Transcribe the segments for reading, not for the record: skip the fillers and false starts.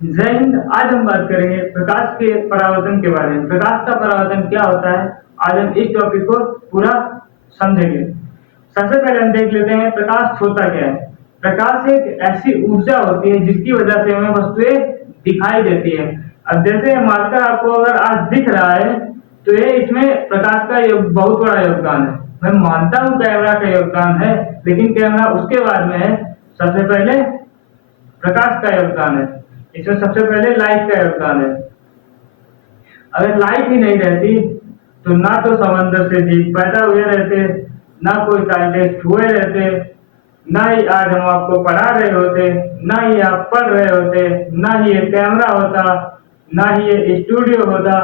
जय हिंद। आज हम बात करेंगे प्रकाश के परावर्तन के बारे में। प्रकाश का परावर्तन क्या होता है, आज हम इस टॉपिक को पूरा समझेंगे। सबसे पहले हम देख लेते हैं प्रकाश होता क्या है। प्रकाश एक ऐसी ऊर्जा होती है जिसकी वजह से हमें वस्तुएं दिखाई देती है। अब जैसे मार्कर आपको अगर आज दिख रहा है तो ये इसमें प्रकाश का बहुत बड़ा योगदान है। मैं मानता हूँ कैमरा का योगदान है, लेकिन कैमरा उसके बाद में है। सबसे पहले प्रकाश का योगदान है, इसमें सबसे पहले लाइट का योगदान है। अगर लाइट ही नहीं रहती तो ना तो समंदर से जीव पैदा हुए रहते, ना कोई साइंटिस्ट हुए रहते, ना ही आज हम आपको पढ़ा रहे होते, ना ही आप पढ़ रहे होते, ना ही ये कैमरा होता, ना ही ये स्टूडियो होता,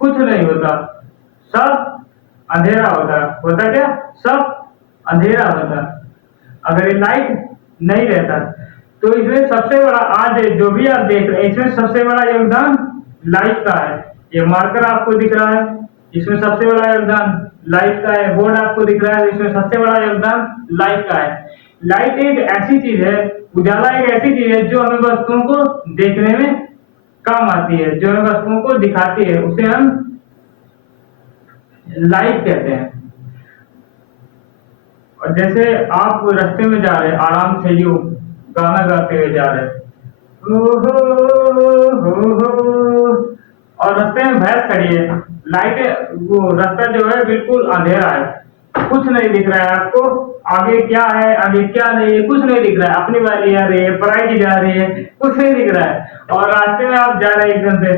कुछ नहीं होता। सब अंधेरा होता क्या? सब अंधेरा होता। अगर ये लाइट नहीं रहता तो इसमें सबसे बड़ा आज जो भी आप देख रहे हैं इसमें सबसे बड़ा योगदान लाइट का है। ये मार्कर आपको दिख रहा है, इसमें सबसे बड़ा योगदान लाइट का है। बोर्ड आपको दिख रहा है, इसमें सबसे बड़ा योगदान लाइट का है। लाइट एक ऐसी चीज है, उजाला एक ऐसी चीज है जो हमें वस्तुओं को देखने में काम आती है, जो हमें वस्तुओं को दिखाती है, उसे हम लाइट कहते हैं। और जैसे आप रास्ते में जा रहे हैं, आराम से यूं गाना गाते हुए जा रहे हैं, हो, और रास्ते में भैंस खड़ी है, लाइट, वो रास्ता जो है बिल्कुल अंधेरा है, कुछ नहीं दिख रहा है आपको, आगे क्या है आगे क्या नहीं है कुछ नहीं दिख रहा है, अपनी वाली आ रही है, पराई की जा रही है, कुछ नहीं दिख रहा है, और रास्ते में आप जा रहे हैं एकदम से,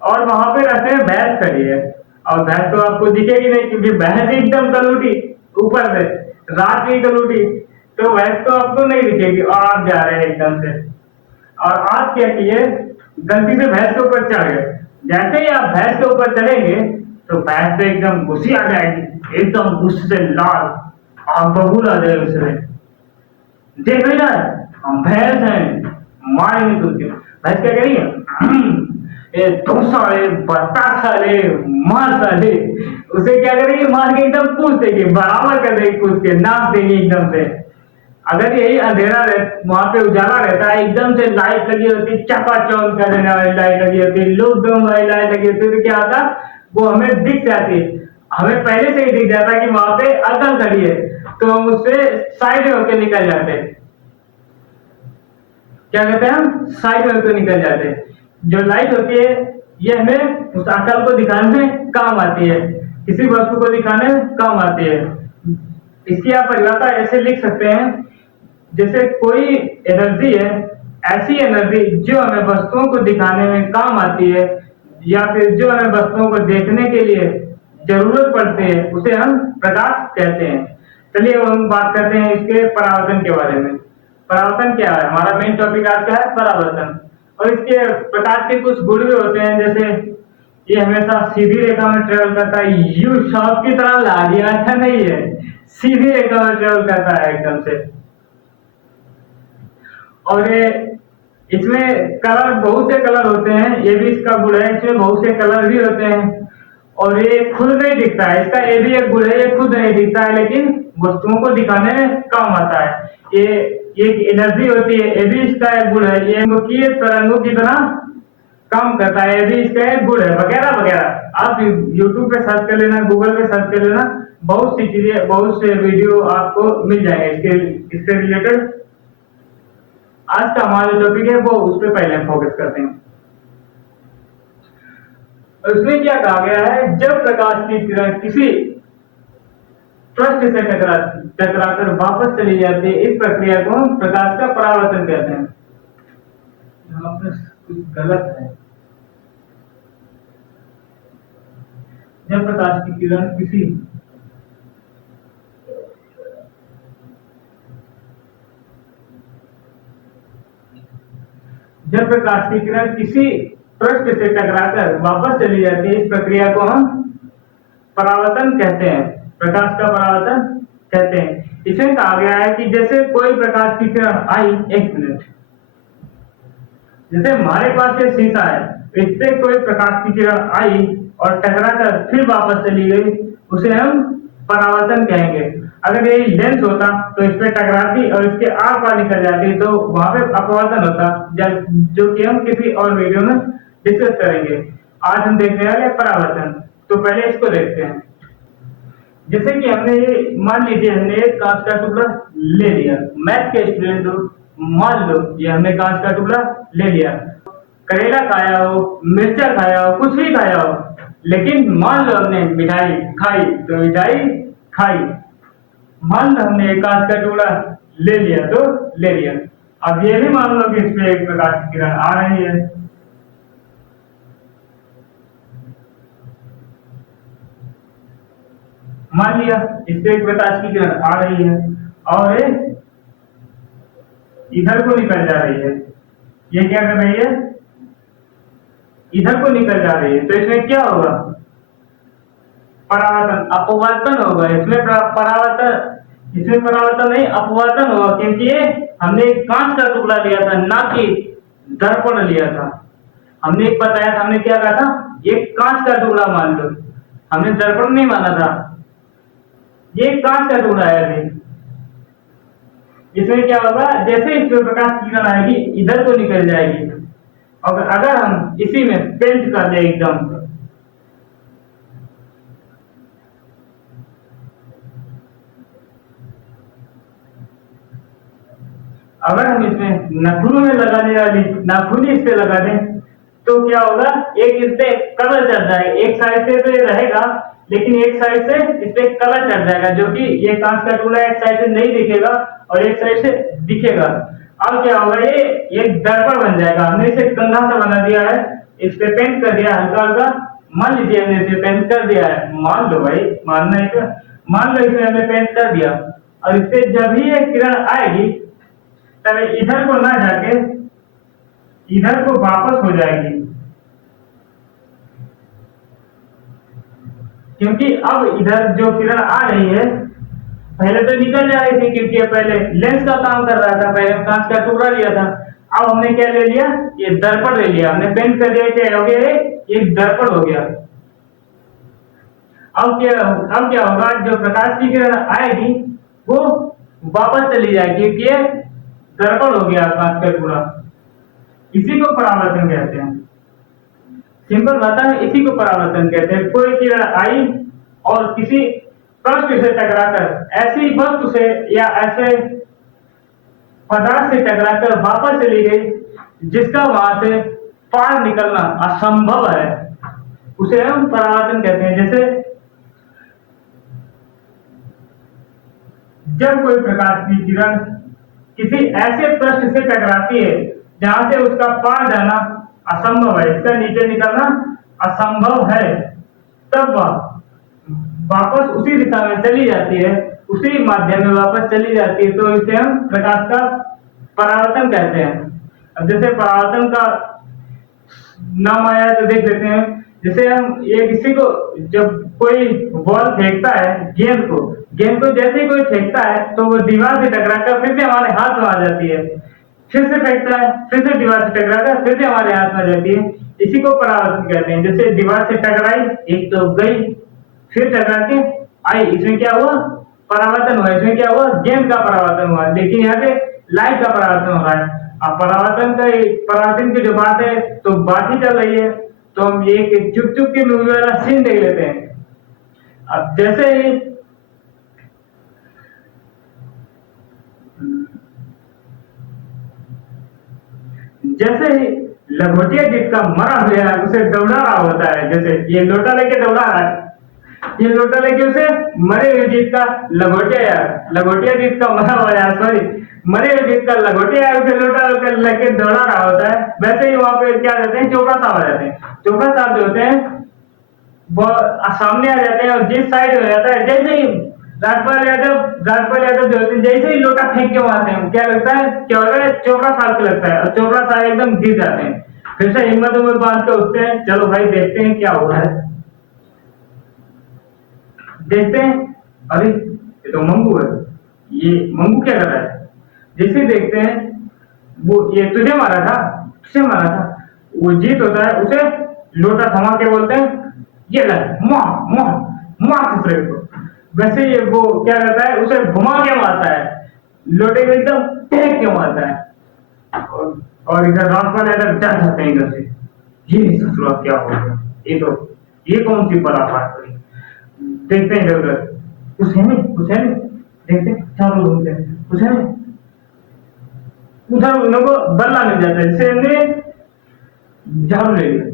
और वहां पे रास्ते में भैंस खड़ी है, और भैंस तो आपको दिखेगी नहीं क्योंकि भैंस एकदम कलूटी, ऊपर से रात की कलूटी, तो भैंस तो आपको नहीं दिखेगी, और आप जा रहे हैं एकदम से, और आप क्या किए, गलती से भैंस के ऊपर चढ़ गए। जैसे ही आप भैंस के ऊपर चढ़ेंगे तो भैंस तो एकदम गुस्सी आ जाएगी, एकदम गुस्से लाल, आग बबूल आ जाए उसमें, देख रही ना हम भैंस हैं, मारेंगे तुझे। भैंस क्या करेगी, ए तुम साले बता साले मार साले, उसे क्या करेगी, मार के एकदम पूछ देगी, बराबर कर देगी, पूछ के नाप देगी एकदम से। अगर यही अंधेरा वहां पे उजाला रहता है, एकदम से लाइट लगी होती, चकाचौंध कर देने वाली लाइट लगी होती, लोग वाली लाइट लगी होती, तो क्या होता, वो हमें दिख जाती, हमें पहले से ही दिख जाता कि वहां पे अकल खड़ी है, तो हम उससे साइड में होकर निकल जाते। क्या कहते हैं, हम साइड में होकर निकल जाते। जो लाइट होती है ये हमें उस अकल को दिखाने में काम आती है, किसी वस्तु को दिखाने में काम आती है। इसकी आप परिभाषा ऐसे लिख सकते हैं, जैसे कोई एनर्जी है, ऐसी एनर्जी जो हमें वस्तुओं को दिखाने में काम आती है, या फिर जो हमें वस्तुओं को देखने के लिए जरूरत पड़ती है, उसे हम प्रकाश कहते हैं। चलिए अब हम बात करते हैं इसके परावर्तन के बारे में। परावर्तन क्या है, हमारा मेन टॉपिक आज का है परावर्तन। और इसके प्रकाश के कुछ गुण भी होते हैं, जैसे ये हमेशा सीधी रेखा में ट्रेवल करता है, यू शॉप की तरह लालिया अच्छा नहीं है, सीधी रेखा में ट्रेवल करता है एकदम से। और ये इसमें कलर, बहुत से कलर होते हैं, ये भी इसका गुण है, इसमें बहुत से कलर भी होते हैं। और ये खुद नहीं दिखता है, इसका ये भी एक गुण है, ये खुद नहीं दिखता है लेकिन वस्तुओं को दिखाने में काम आता है। ये एनर्जी होती है, ये भी इसका एक गुण है, ये चुंबकीय तरंगों की तरह काम करता है, ये भी इसका एक गुण है, वगैरह वगैरह। आप यूट्यूब पे सर्च कर लेना, गूगल पे सर्च कर लेना, बहुत सी चीजें, बहुत से वीडियो आपको मिल जाएंगे इसके रिलेटेड। आज का हमारा जो टॉपिक है वो उस पर पहले फोकस करते हैं। उसमें क्या कहा गया है, जब प्रकाश की किरण किसी पृष्ठ से टकराकर वापस चली जाती है, इस प्रक्रिया को हम प्रकाश का परावर्तन कहते हैं। यहाँ पर कुछ गलत है। जब प्रकाश की किरण किसी जब प्रकाश की किरण किसी पृष्ठ से टकराकर वापस चली जाती है, इस प्रक्रिया को हम परावर्तन कहते हैं, प्रकाश का परावर्तन कहते हैं। इसमें कहा गया है कि जैसे कोई प्रकाश की किरण आई, एक मिनट, जैसे हमारे पास ये शीशा है, इससे कोई प्रकाश की किरण आई और टकराकर फिर वापस चली गई, उसे हम परावर्तन कहेंगे। अगर ये लेंस होता तो इस पे टकराती और इसके आर पार निकल जाती, तो वहां पे अपवर्तन होता, जो कि हम किसी और वीडियो में डिस्कस करेंगे। आज हम देखने वाले हैं परावर्तन। तो पहले इसको देखते हैं। जैसे कि हमने ये मान लीजिए हमने एक कांच का टुकड़ा ले लिया, मैथ के स्टूडेंट हो, मान लो ये हमने कांच का टुकड़ा ले लिया, करेला खाया हो, मिर्चा खाया हो, कुछ भी खाया हो, लेकिन मान लो हमने मिठाई खाई तो मिठाई खाई, मान लो हमने एक कांच का टुकड़ा ले लिया तो ले लिया। अब ये भी मान लो कि इसमें एक प्रकाश की किरण आ रही है, मान लिया इससे एक प्रकाश की किरण आ रही है और ये इधर को निकल जा रही है। ये क्या कर रही है? इधर को निकल जा रही है। तो इसमें क्या होगा? परावर्तन, अपवर्तन होगा। इसमें परावर्तन नहीं, अपवर्तन होगा, क्योंकि ये हमने एक कांच का टुकड़ा लिया था, ना कि दर्पण लिया था। हमने एक बताया था, हमने क्या कहा था? एक कांच का टुकड़ा मान लो, हमने दर्पण नहीं माना था। ये कांच का टुकड़ा है अभी। इसमें क्या होगा? जैसे इस प्रकाश की किरण आएगी इधर को निकल जाएगी, और अगर हम इसी में पेंट कर दें एकदम, अगर हम इसमें नाखूनों में लगाने वाली नाखूनी इस पे लगा दें तो क्या होगा? एक इस पे कलर चढ़ जाएगा। एक साइड से तो ये रहेगा, लेकिन एक साइड से इस पे कलर चढ़ जाएगा, जो कि ये कांच का टुकड़ा एक साइड से नहीं दिखेगा और एक साइड से दिखेगा। अब क्या होगा? ये एक दर्पण बन जाएगा। हमने इसे कंघा से बना दिया है, इस पे पेंट कर दिया हल्का हल्का। मान लीजिए हमने इसे पेंट कर दिया है, मान लो भाई, मानना है क्या? मान लो इसे हमने पेंट कर दिया, और इससे जब ही ये किरण आएगी तब इधर को ना जाके इधर को वापस हो जाएगी, क्योंकि अब इधर जो किरण आ रही है, पहले तो निकल जा रही थी क्योंकि ये पहले लेंस का काम कर रहा था, पहले कांच का टुकड़ा लिया था। अब हमने क्या ले लिया? ये दर्पण ले लिया, हमने पेंट कर दिया, क्या हो गया? ये दर्पण हो गया। अब क्या होगा? जो प्रकाश की किरण आएगी वो वापस चली जाएगी, क्योंकि ये दर्पण हो गया कांच का टुकड़ा। इसी को परावर्तन कहते हैं। सिंपल बात है, इसी को परावर्तन कहते हैं। कोई किरण आई और किसी पृष्ठ से टकराकर, ऐसी वस्तु से या ऐसे पदार्थ से टकराकर वापस चली गई जिसका वहां से पार निकलना असंभव है, उसे हम परावर्तन कहते हैं। जैसे जब कोई प्रकाश की किरण किसी ऐसे पृष्ठ से टकराती है जहां से उसका पार जाना असंभव है, इसका नीचे निकलना असंभव है, तब वह वापस उसी दिशा में चली जाती है, उसी माध्यम में वापस चली जाती है, तो इसे हम प्रकाश का परावर्तन कहते हैं। अब जैसे परावर्तन का नाम आया तो देख लेते हैं। जैसे हम ये किसी को, जब कोई बॉल फेंकता है, गेंद को जैसे ही कोई फेंकता है तो वो दीवार से टकराकर फिर से हमारे हाथ में आ जाती है, फिर से फेंकता है, फिर से दीवार से टकराकर फिर से हमारे हाथ में आ जाती है। इसी को परावर्तन कहते हैं। जैसे दीवार से टकराई, एक तो गई, फिर टकरा के आई, इसमें क्या हुआ? परावर्तन हुआ। इसमें क्या हुआ? गेंद का परावर्तन हुआ, लेकिन यहाँ पे लाइट का परावर्तन हो रहा है। अब परावर्तन की जो बात है तो बात ही चल रही है, तो हम ये चुप चुप के मूवी वाला सीन देख लेते हैं। अब जैसे ही लंगोटिया जिसका मरा हुआ है उसे दौड़ा रहा होता है, जैसे ये लोटा लेके दौड़ा रहा है, ये लोटा लेके उसे मरे हुए जीत का लंगोटिया जीत का मरा हुआ है, सॉरी, मरे हुए जीत का लंगोटिया है, उसे लोटा लेके दौड़ा रहा होता है। वैसे ही वहां पे क्या रहते हैं? चोपड़ा साहब आ जाते हैं। चोपड़ा साहब जो होते हैं वो सामने आ जाते हैं, और जिस साइड हो जाता है, जैसे ही राजपाल यादव जो होते हैं जैसे ही लोटा फेंक के मारते हैं, क्या लगता है? क्या होता है? चोपड़ा साहब को लगता है, और चोपड़ा साहब एकदम गिर जाते हैं। फिर से हिम्मत उम्मत बांध के उठते हैं, चलो भाई देखते हैं क्या हो रहा है। देखते हैं, अरे ये तो मंगू है, ये मंगू क्या कर रहा है? जैसे देखते हैं वो ये तुझे मारा था, वो जीत होता है, उसे लोटा थमा के बोलते हैं ये ले, मार दूसरे को, वैसे ये वो क्या करता है, उसे घुमा के मारता है, लोटे को एकदम फेंक के मारता है। और इधर राजपाल इधर डर जाते हैं इधर से, ये ससुरा क्या हो गया, ये कौन सी बड़ा बात हुई। देखते हैं इधर उधर, कुछ है नहीं, कुछ है नहीं, देखते हैं, चारों घूमते हैं, कुछ है नहीं। उधर उन लोगों को बल्ला मिल जाता है, जैसे हमने झाड़ू ले लिया,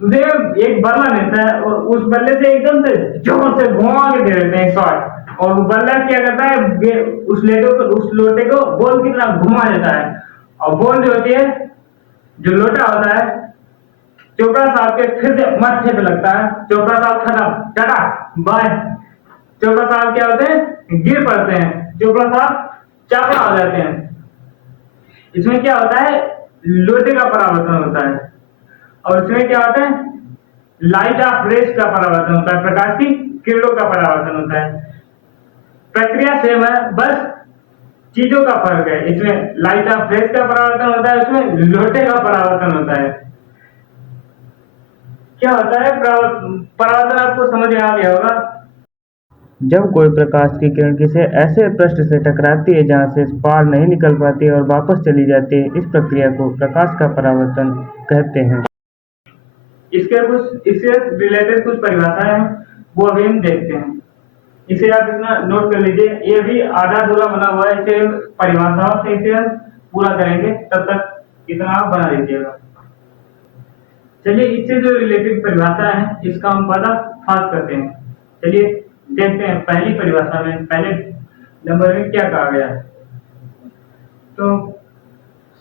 तुझे एक बल्ला मिलता है और उस बल्ले से एकदम से जोर से घुमा के दे देते हैं शॉट, और वो बल्ला क्या करता है, उस लोटे को बॉल की तरह घुमा देता है, और बॉल जो होती है, जो लोटा होता है, चोपड़ा साहब के फिर से माथे पे लगता है, चोपड़ा साहब खत्म, टाटा बाय। चोपड़ा साहब क्या होते हैं, गिर पड़ते हैं, चोपड़ा साहब चापड़ा हो जाते हैं। इसमें क्या होता है, लोटे का परावर्तन होता है, और इसमें क्या होता है, लाइट ऑफ रेस का परावर्तन होता है, प्रकाश की किरणों का परावर्तन होता है। प्रक्रिया सेम है, बस चीजों का फर्क है, इसमें लाइट ऑफ रेस का परावर्तन होता है, उसमें लोटे का परावर्तन होता है। क्या होता है परावर्तन, आपको समझ में आ गया होगा। जब कोई प्रकाश की किरण किसी ऐसे पृष्ठ से टकराती है जहां से पार नहीं निकल पाती और वापस चली जाती है, इस प्रक्रिया को प्रकाश का परावर्तन कहते हैं। इससे रिलेटेड कुछ परिभाषाएं हैं, वो अभी हम देखते हैं। इसे आप इतना नोट कर लीजिए, ये भी आधा अधूरा बना हुआ है, इसे परिभाषाओं से इसे हम पूरा करेंगे, तब तक इतना आप बना लीजिएगा। चलिए, इससे जो रिलेटेड परिभाषा है, इसका हम पता फास्ट करते हैं। चलिए देखते हैं, पहली परिभाषा में पहले नंबर में क्या कहा गया है। तो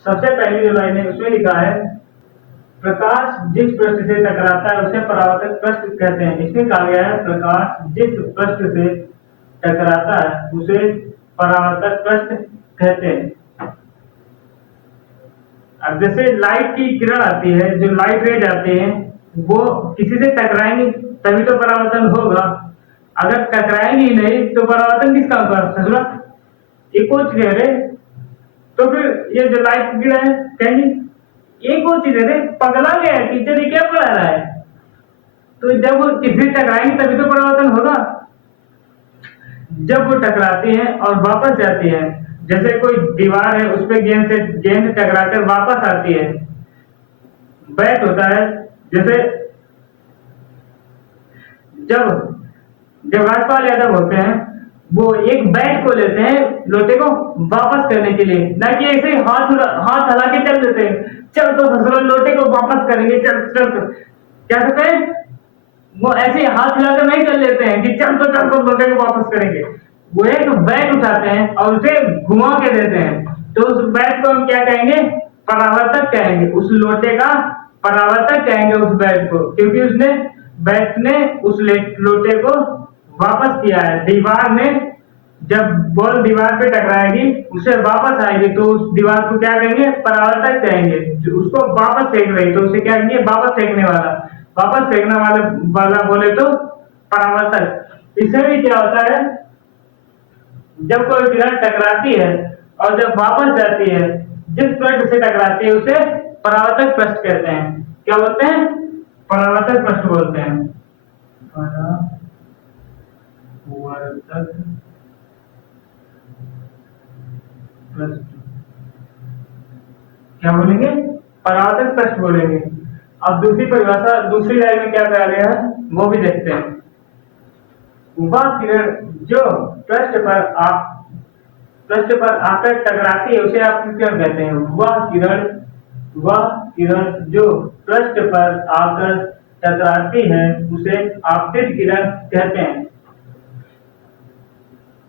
सबसे पहली जो लाइन है उसमें लिखा है, प्रकाश जिस पृष्ठ से टकराता है उसे परावर्तक पृष्ठ कहते हैं। इसमें कहा गया है, प्रकाश जिस पृष्ठ से टकराता है उसे परावर्तक पृष्ठ कहते हैं। अब जैसे लाइट की किरण आती है, जो लाइट रेज आते हैं, वो किसी से टकराएंगे तभी तो परावर्तन होगा, अगर टकराएंगे ही नहीं तो परावर्तन किस काम का ससुरा, एक वो चीज है। तो फिर ये जो लाइट की किरण है, कहेंगे एक वो चीज है, पगला गया टीचर, ये क्या पढ़ा रहा है। तो जब वो किसी से टकराएंगे तभी तो परावर्तन होगा। जब वो टकराती हैं और वापस जाती हैं, जैसे कोई दीवार है, उस पे गेंद टकराकर वापस आती है, बैट होता है, जैसे जब जब राजपाल यादव होते हैं, वो एक बैट को लेते हैं लोटे को वापस करने के लिए, ना कि ऐसे हाथ हिला के चल देते हैं, चल तो ससुराल लोटे को वापस करेंगे, चल चल तो। क्या कहते हैं, वो ऐसे हाथ हिलाकर नहीं चल लेते हैं कि चल तो लोटे को वापस करेंगे। वो एक बैट उठाते हैं और उसे घुमा के देते हैं, तो उस बैट को हम क्या कहेंगे, परावर्तक कहेंगे, उस लोटे का परावर्तक कहेंगे उस बैट को, क्योंकि उसने बैट ने उस लोटे को वापस किया है। दीवार में जब बॉल दीवार पे टकराएगी, उसे वापस आएगी, तो उस दीवार को क्या कहेंगे, परावर्तक कहेंगे। उसको वापस फेंक रही तो उसे क्या कहेंगे, वापस फेंकने वाला, वापस फेंकने वाला बोले तो परावर्तक। इससे भी क्या होता है, जब कोई किरण टकराती है और जब वापस जाती है, जिस पृष्ठ से टकराती है उसे परावर्तक पृष्ठ कहते हैं। क्या बोलते हैं, परावर्तक पृष्ठ बोलते हैं। परावर्तक पृष्ठ क्या बोलेंगे, परावर्तक पृष्ठ बोलेंगे। अब दूसरी परिभाषा, दूसरी लाइन में क्या कहा गया है वो भी देखते हैं। वह किरण जो पृष्ठ पर आकर टकराती है उसे आपतित किरण कहते हैं। वह किरण जो पृष्ठ पर आकर टकराती है उसे आपतित किरण कहते हैं।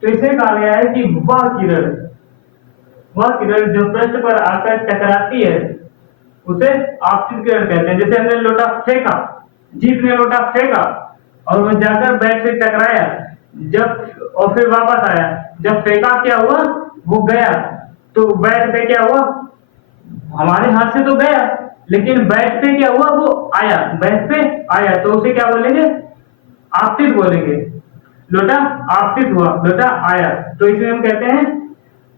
तो इसे कहा गया है कि वह किरण जो पृष्ठ पर आकर टकराती है उसे आपतित किरण कहते हैं। जैसे हमने लोटा फेंका, जीप ने लोटा फेंका और वो जाकर बैट से टकराया, जब और फिर वापस आया, जब फेंका क्या हुआ, वो गया, तो बैट पे क्या हुआ, हमारे हाथ से तो गया, लेकिन बैट पे क्या हुआ, वो आया, बैट पे आया, तो उसे क्या बोलेंगे, आपतित बोलेंगे। लोटा आपतित हुआ, लोटा आया, तो इसे हम कहते हैं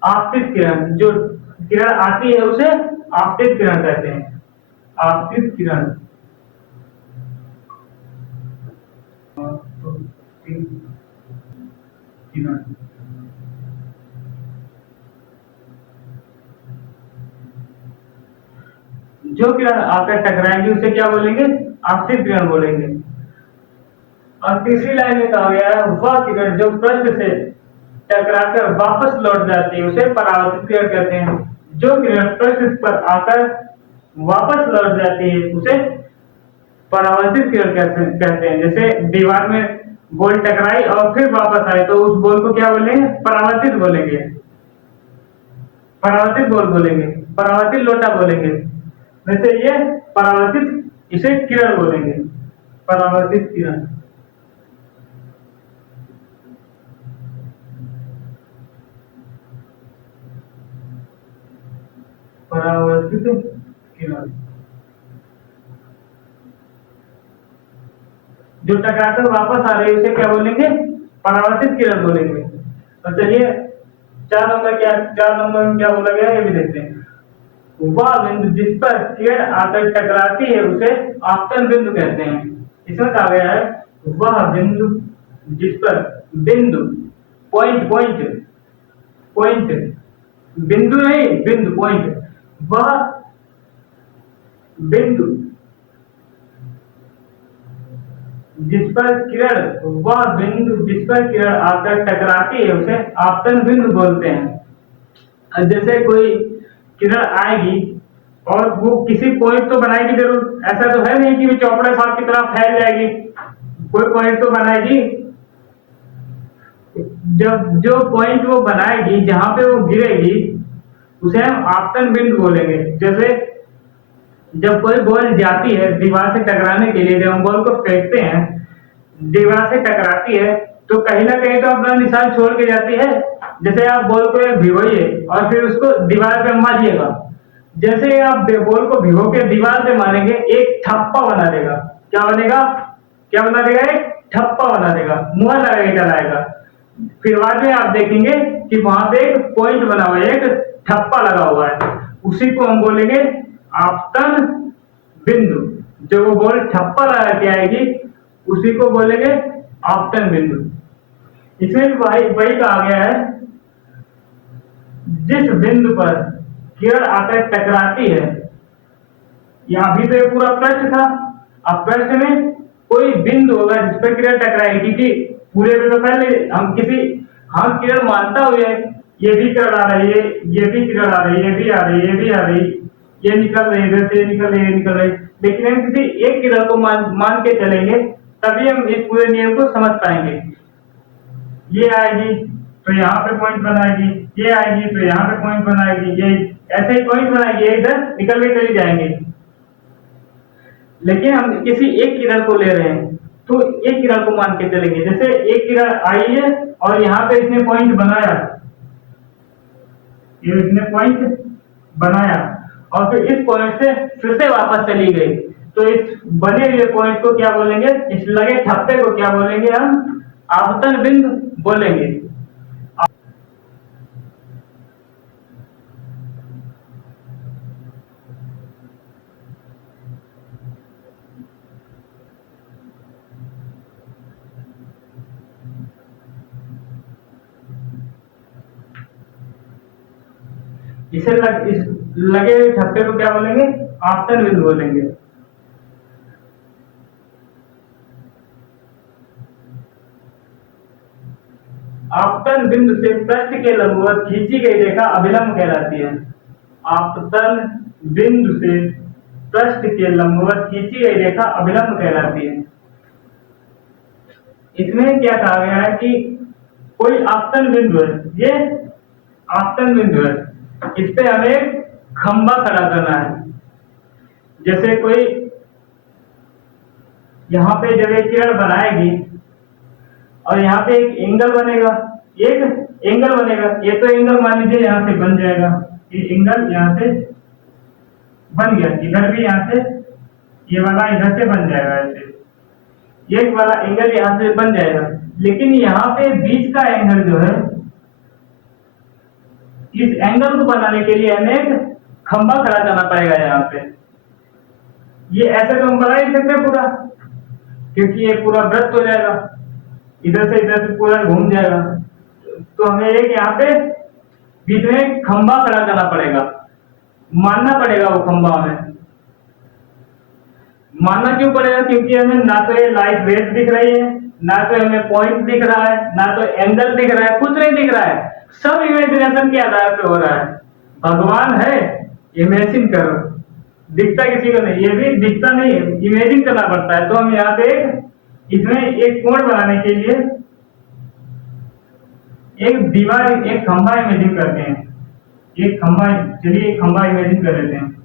आपतित किरण। जो किरण आती है उसे आपतित किरण कहते हैं, आपतित किरण। किरण। जो किरण आकर टकराएगी उसे क्या बोलेंगे? आपतित किरण बोलेंगे। और तीसरी लाइन में कहा गया है वह किरण जो पृष्ठ से टकराकर वापस लौट जाती है उसे परावर्तित किरण कहते हैं। जो किरण पृष्ठ पर आकर वापस लौट जाती है उसे परावर्तित किरण कहते हैं। जैसे दीवार में बॉल टकराई और फिर वापस आई तो उस बॉल को क्या बोलेंगे? परावर्तित बोलेंगे। परावर्तित बॉल बोलेंगे, परावर्तित लोटा बोलेंगे। वैसे ये परावर्तित, इसे किरण बोलेंगे, परावर्तित किरण। परावर्तित किरण जो टकराकर वापस आ रही है उसे क्या बोलेंगे? परावर्तित किरण बोलेंगे। तो चलिए 4 नंबर में क्या बोला गया ये भी देखते हैं। वह बिंदु जिस पर किरण आकर टकराती है उसे आपतन बिंदु कहते हैं। इसमें कहा गया है वह बिंदु जिस पर बिंदु, पॉइंट पॉइंट पॉइंट, बिंदु नहीं बिंदु, पॉइंट, वह बिंदु जिस पर किरण, वह बिंदु जिस पर किरण आकर टकराती है उसे आपतन बिंदु बोलते हैं। जैसे कोई किरण आएगी और वो किसी पॉइंट तो बनाएगी जरूर, ऐसा तो है नहीं कि वो चौपड़ा साहब की तरह फैल जाएगी, कोई पॉइंट तो बनाएगी। जब जो पॉइंट वो बनाएगी जहां पे वो गिरेगी उसे हम आपतन बिंदु बोलेंगे। जैसे जब कोई बॉल जाती है दीवार से टकराने के लिए, जब हम बॉल को फेंकते हैं दीवार से टकराती है तो कहीं ना कहीं तो अपना निशान छोड़ के जाती है। जैसे आप बॉल को भिगोइए और फिर उसको दीवार पे मारिएगा, जैसे आप बॉल को भिगो के दीवार पे मारेंगे एक ठप्पा बना देगा। क्या बनेगा? क्या बना देगा? एक ठप्पा बना देगा, मुहर लगा के चलाएगा। फिर बाद में आप देखेंगे कि वहां पे एक पॉइंट बना हुआ है, एक ठप्पा लगा हुआ है, उसी को हम बोलेंगे आपतन बिंदु। जो वो बॉल ठप्पा लगा के आएगी उसी को बोलेंगे आपतन बिंदु। इसमें वही कहा गया है जिस बिंदु पर किरण आकर टकराती है, यहां भी तो ये पूरा पृष्ठ था, अब पृष्ठ में कोई बिंदु होगा जिस पर किरण टकराएगी, क्योंकि पूरे में तो पहले हम किरण मानता हुए ये भी किरण आ रही है, ये भी किरण आ रही है, ये भी आ रही है, ये भी आ रही, ये निकल रही है, इधर से निकल रही है, निकल रही, लेकिन हम किसी एक किरण को मान के चलेंगे तभी हम इस पूरे नियम को समझ पाएंगे। ये आएगी तो यहाँ पे पॉइंट बनाएगी, ये आएगी तो यहाँ पे पॉइंट बनाएगी, ये ऐसे ही पॉइंट बनाएगी, इधर निकल के चली जाएंगे। लेकिन हम किसी एक किरण को ले रहे हैं तो एक किरण को मान के चलेंगे। जैसे एक किरण आई है और यहाँ पे इसने पॉइंट बनाया, ये इसने पॉइंट बनाया और फिर इस पॉइंट से फिर से वापस चली गई, तो इस बने हुए पॉइंट को क्या बोलेंगे? इस लगे ठप्पे को क्या बोलेंगे? हम आपतन बिंदु बोलेंगे। इस लगे हुए ठप्पे को क्या बोलेंगे? आपतन बिंदु बोलेंगे। आपतन बिंदु से पृष्ठ के लंबवत खींची गई रेखा अभिलंब कहलाती है। आपतन बिंदु से पृष्ठ के लंबवत खींची गई रेखा अभिलंब कहलाती है। इसमें क्या कहा गया है कि कोई आपतन बिंदु है, ये आपतन बिंदु है, इस पे हमें एक खंबा खड़ा करना है। जैसे कोई यहाँ पे जब एक किरण बनाएगी और यहाँ पे एक एंगल बनेगा, एक एंगल बनेगा, ये तो एंगल मान लीजिए यहाँ से बन जाएगा, ये एंगल यहाँ से बन गया, इधर भी यहाँ से ये वाला इधर से बन जाएगा, ऐसे ये वाला एंगल यहाँ से बन जाएगा। लेकिन यहाँ पे बीच का एंगल जो है, इस एंगल को बनाने के लिए हमें एक खंबा खड़ा करना पड़ेगा यहाँ पे। ये ऐसे तो हम बना ही सकते पूरा, क्योंकि ये पूरा वृत्त हो जाएगा, इधर से पूरा घूम जाएगा। तो हमें एक यहाँ पे बीच में खंभा खड़ा करना पड़ेगा, मानना पड़ेगा वो खंभा हमें। मानना क्यों पड़ेगा? क्योंकि हमें ना तो ये लाइट रेस दिख रही है, ना तो हमें पॉइंट दिख रहा है, ना तो एंगल दिख रहा है, कुछ नहीं दिख रहा है। सब इमेजिनेशन के आधार पे हो रहा है। भगवान है, इमेजिन करो। दिखता किसी को नहीं, ये भी दिखता नहीं है, इमेजिन करना पड़ता है। तो हम यहाँ पे इसमें एक कोण बनाने के लिए एक दीवार, एक खंभा इमेजिन करते हैं। एक खंभा, चलिए एक खंभा इमेजिन कर लेते हैं।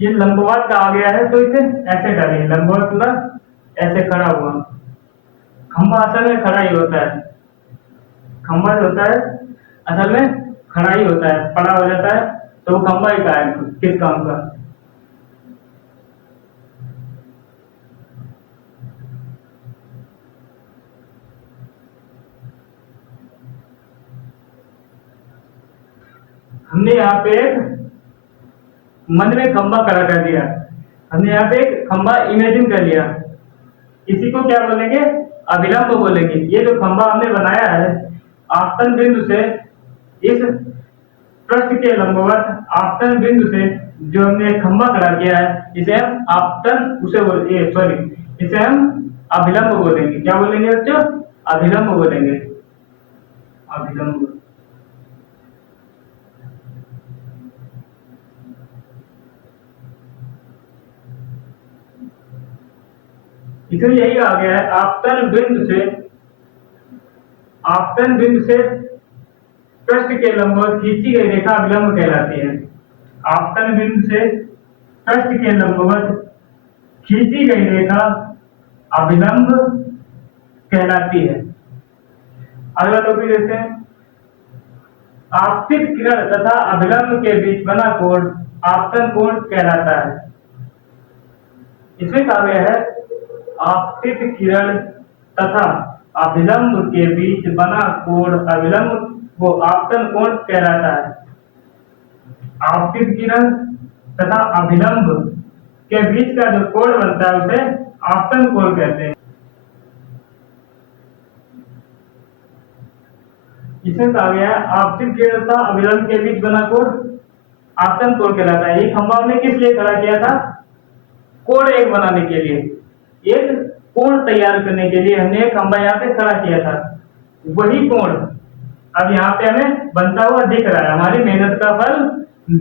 ये लंबवत आ गया है तो इसे ऐसे डालिए, लंबवत पूरा ऐसे खड़ा हुआ। खंभा असल में खड़ा ही होता है। खंभा जो होता है असल में खड़ा ही होता है, पड़ा हो जाता है तो वो खंभा ही का है, किस काम का। हमने यहाँ पे एक मन में खंभा खड़ा कर दिया, हमने यहाँ पे एक खंभा इमेजिन कर लिया। इसी को क्या बोलेंगे? अभिलंब बोलेंगे। ये जो खंभा हमने बनाया है आपतन बिंदु से इस पृष्ठ के लंबवत आपतन बिंदु से जो हमने खंभा खड़ा किया है, इसे हम आपतन उसे इसे हम अभिलंब बोलेंगे। क्या बोलेंगे बच्चों? अभिलंब बोलेंगे। अभिलंब। इसमें यही आ गया है, आपतन बिंदु से पृष्ठ के लंबवत खींची गई रेखा अभिलंब कहलाती है। आपतन बिंदु से पृष्ठ के लंबवत खींची गई रेखा अभिलंब कहलाती है। अगला टॉपिक देखते हैं। आपतित किरण तथा अभिलंब के बीच बना कोण आपतन कोण कहलाता है। इसमें कहा गया है आपतित किरण तथा अभिलंब के बीच बना कोण अभिलंब वो आपतन कोण कहलाता है। आपतित किरण तथा अभिलंब के बीच का जो कोण बनता है उसे आपतन कोण कहते हैं। इसमें कहा गया है आपतित किरण तथा अभिलंब के बीच बना कोण आपतन कोण कहलाता है। ये खंभा हमने किस लिए खड़ा किया था? कोण एक बनाने के लिए, एक कोण तैयार करने के लिए हमने एक खंभा यहाँ पे खड़ा किया था। वही कोण अब यहाँ पे हमें बनता हुआ दिख रहा है, हमारी मेहनत का फल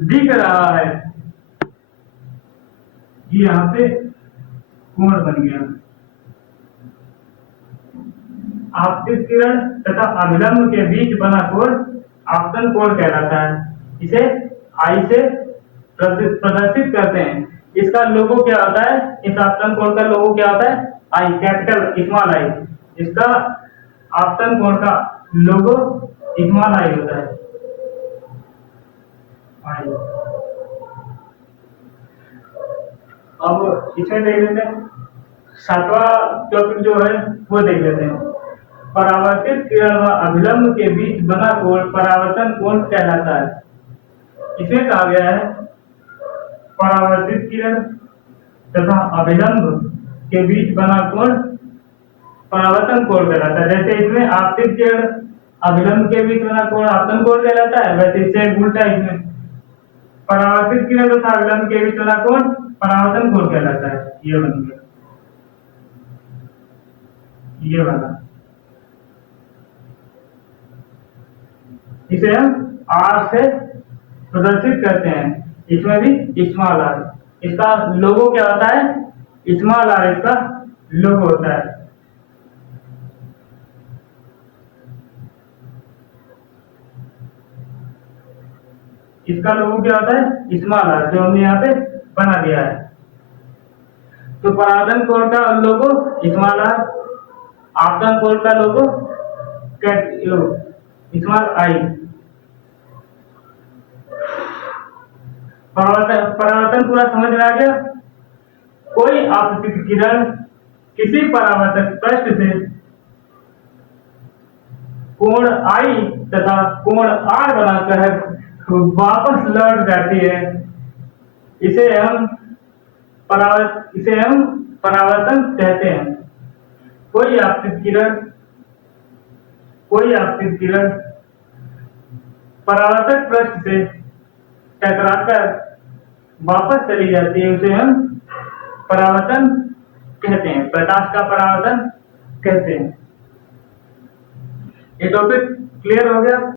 दिख रहा है। ये यहाँ पे कोण बन गया। आपतित किरण तथा अभिलंब के बीच बना कोण आपतन कोण कहलाता है। इसे आई से प्रदर्शित करते हैं। इसका लोगो क्या होता है? इस आपतन कोण का लोगो क्या होता है? आई, कैपिटल स्मॉल आई। इसका आपतन कोण का लोगो स्मॉल आई होता है। आई। अब इसमें देख लेते हैं, सातवां टॉपिक जो है वो देख लेते हैं। परावर्तित किरण व अभिलंब के बीच बना कोण परावर्तन कोण कहलाता है। इसमें कहा गया है परावर्तित किरण तथा अभिलंब के बीच बना कोण परावर्तन कोण कहलाता है। जैसे इसमें आपतित किरण अभिलंब के बीच बना कोण आपतन कोण कहलाता है, वैसे इससे उल्टा इसमें परावर्तित किरण तथा अभिलंब के बीच बना कोण परावर्तन कोण कहलाता है। ये बन गया, ये वाला। इसे हम आर से प्रदर्शित करते हैं। इसमें भी स्मॉल आर। इसका लोगो क्या होता है? स्मॉल आर इसका लोगो होता है। इसका लोगो क्या होता है? स्मॉल आर, जो हमने यहाँ पे बना दिया है। तो परावर्तन कोण का लोगो स्मॉल आर, आपतन कोण का लोगो स्मॉल आई। परावर्तन पूरा समझ में आ गया? कोई आपतित किरण किसी परावर्तक पृष्ठ से कोण आई तथा कोण आर बनाकर वापस लौट जाती है, इसे हम परावर्तन कहते हैं। कोई आपतित किरण परावर्तक पृष्ठ से टकराकर वापस चली जाती है, उसे हम परावर्तन कहते हैं, प्रकाश का परावर्तन कहते हैं। ये टॉपिक क्लियर हो गया?